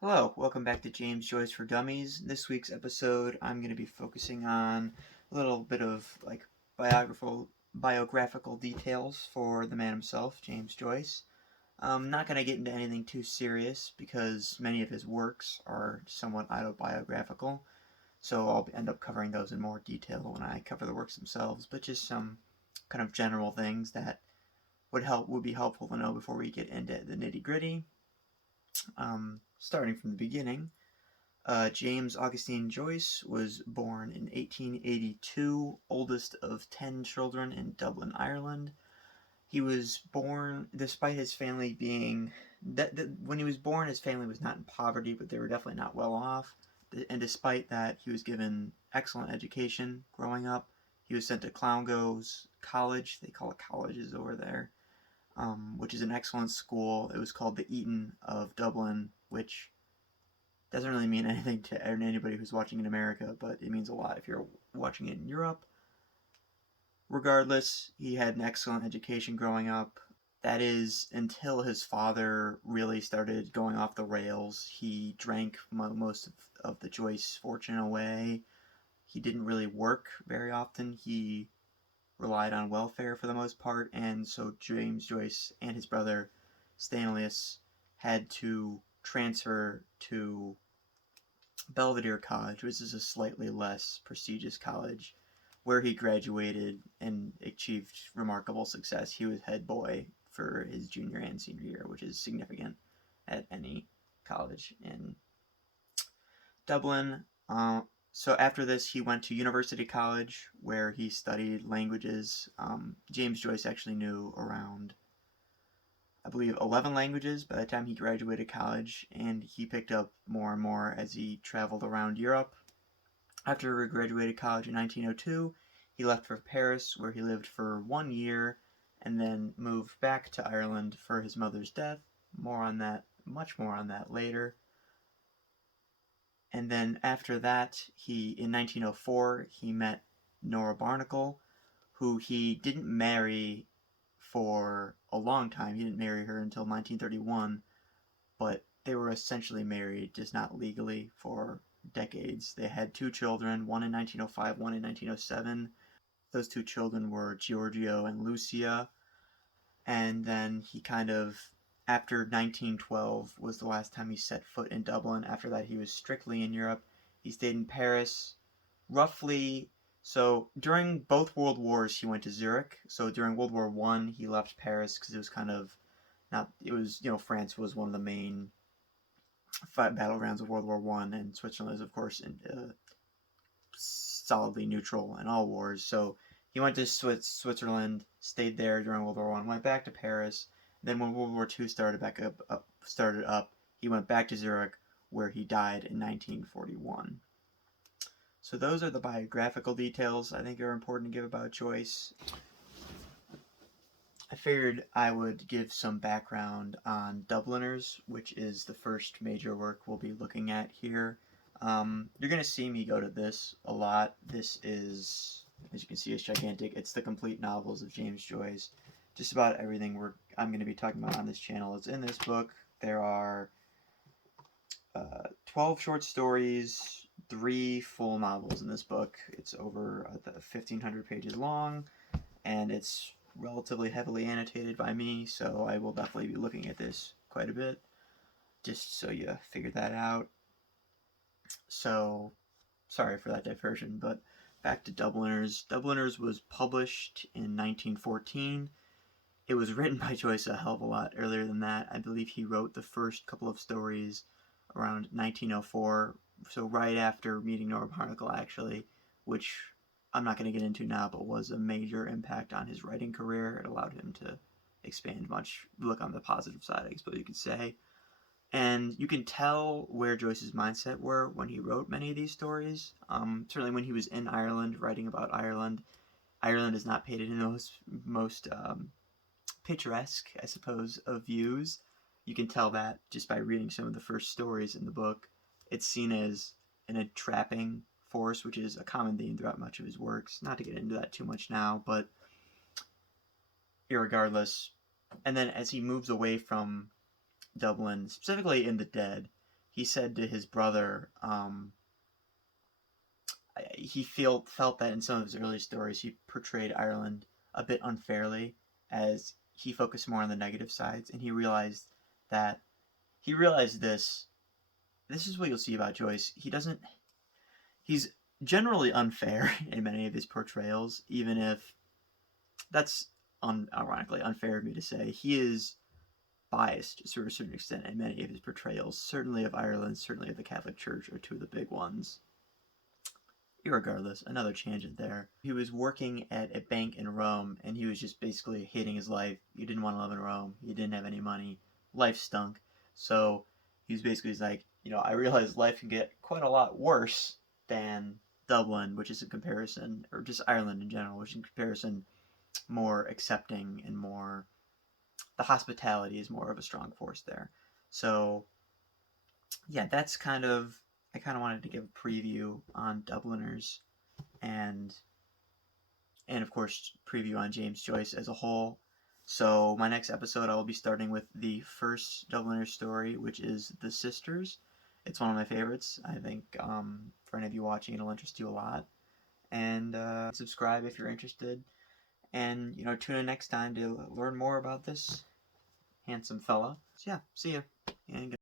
Hello, welcome back to James Joyce for Dummies. This week's episode, I'm going to be focusing on a little bit of biographical details for the man himself, James Joyce. I'm not going to get into anything too serious because many of his works are somewhat autobiographical, so I'll end up covering those in more detail when I cover the works themselves, but just some kind of general things that would be helpful to know before we get into the nitty-gritty. Starting from the beginning, James Augustine Joyce was born in 1882, oldest of 10 children in Dublin, Ireland. He was born, despite his family being, when he was born, his family was not in poverty, but they were definitely not well off. And despite that, he was given excellent education growing up. He was sent to Clongowes College, they call it colleges over there, which is an excellent school. It was called the Eton of Dublin, which doesn't really mean anything to anybody who's watching in America, but it means a lot if you're watching it in Europe. Regardless, he had an excellent education growing up. That is, until his father really started going off the rails. He drank most of the Joyce fortune away. He didn't really work very often. He relied on welfare for the most part, and so James Joyce and his brother Stanleys had to transfer to Belvedere College, which is a slightly less prestigious college, where he graduated and achieved remarkable success. He was head boy for his junior and senior year, which is significant at any college in Dublin. So after this, he went to University College, where he studied languages. James Joyce actually knew around, I believe, 11 languages by the time he graduated college, and he picked up more and more as he traveled around Europe. After he graduated college in 1902, he left for Paris, where he lived for 1 year, and then moved back to Ireland for his mother's death. Much more on that later. And then after that, in 1904, he met Nora Barnacle, who he didn't marry for a long time. He didn't marry her until 1931, but they were essentially married, just not legally, for decades. They had two children, one in 1905, one in 1907. Those two children were Giorgio and Lucia. And then he after 1912 was the last time he set foot in Dublin. After that, he was strictly in Europe. He stayed in Paris roughly. So during both World Wars, he went to Zurich. So during World War I, he left Paris because it was kind of not, it was, France was one of the main battlegrounds of World War I, and Switzerland is, of course, solidly neutral in all wars. So he went to Switzerland, stayed there during World War I, went back to Paris. Then when World War II started up, he went back to Zurich, where he died in 1941. So those are the biographical details I think are important to give about Joyce. I figured I would give some background on Dubliners, which is the first major work we'll be looking at here. You're going to see me go to this a lot. This is, as you can see, it's gigantic. It's the complete novels of James Joyce. Just about everything I'm going to be talking about on this channel is in this book. There are 12 short stories, 3 full novels in this book. It's over 1,500 pages long, and it's relatively heavily annotated by me, so I will definitely be looking at this quite a bit, just so you figure that out. So, sorry for that diversion, but back to Dubliners. Dubliners was published in 1914. It was written by Joyce a hell of a lot earlier than that. I believe he wrote the first couple of stories around 1904, so right after meeting Nora Barnacle, actually, which I'm not going to get into now, but was a major impact on his writing career. It allowed him to expand much, look on the positive side, I suppose you could say. And you can tell where Joyce's mindset were when he wrote many of these stories. Certainly when he was in Ireland, writing about Ireland. Ireland is not painted in the most picturesque, I suppose, of views. You can tell that just by reading some of the first stories in the book. It's seen as an entrapping force, which is a common theme throughout much of his works. Not to get into that too much now, but irregardless. And then as he moves away from Dublin, specifically in The Dead, he said to his brother, he felt that in some of his early stories he portrayed Ireland a bit unfairly, as he focused more on the negative sides, and he realized this. This is what you'll see about Joyce. He's generally unfair in many of his portrayals, even if that's ironically unfair of me to say. He is biased to a certain extent in many of his portrayals, certainly of Ireland, certainly of the Catholic Church, are two of the big ones. Irregardless, another tangent there. He was working at a bank in Rome, and he was just basically hating his life. He didn't want to live in Rome. He didn't have any money. Life stunk. So he was basically like, I realize life can get quite a lot worse than Dublin, which is in comparison, or just Ireland in general, which in comparison more accepting and more, the hospitality is more of a strong force there. So yeah, that's I kind of wanted to give a preview on Dubliners, and of course preview on James Joyce as a whole. So my next episode I will be starting with the first Dubliners story, which is The Sisters. It's one of my favorites. I think for any of you watching, it'll interest you a lot. And subscribe if you're interested. And tune in next time to learn more about this handsome fella. So yeah, see ya. And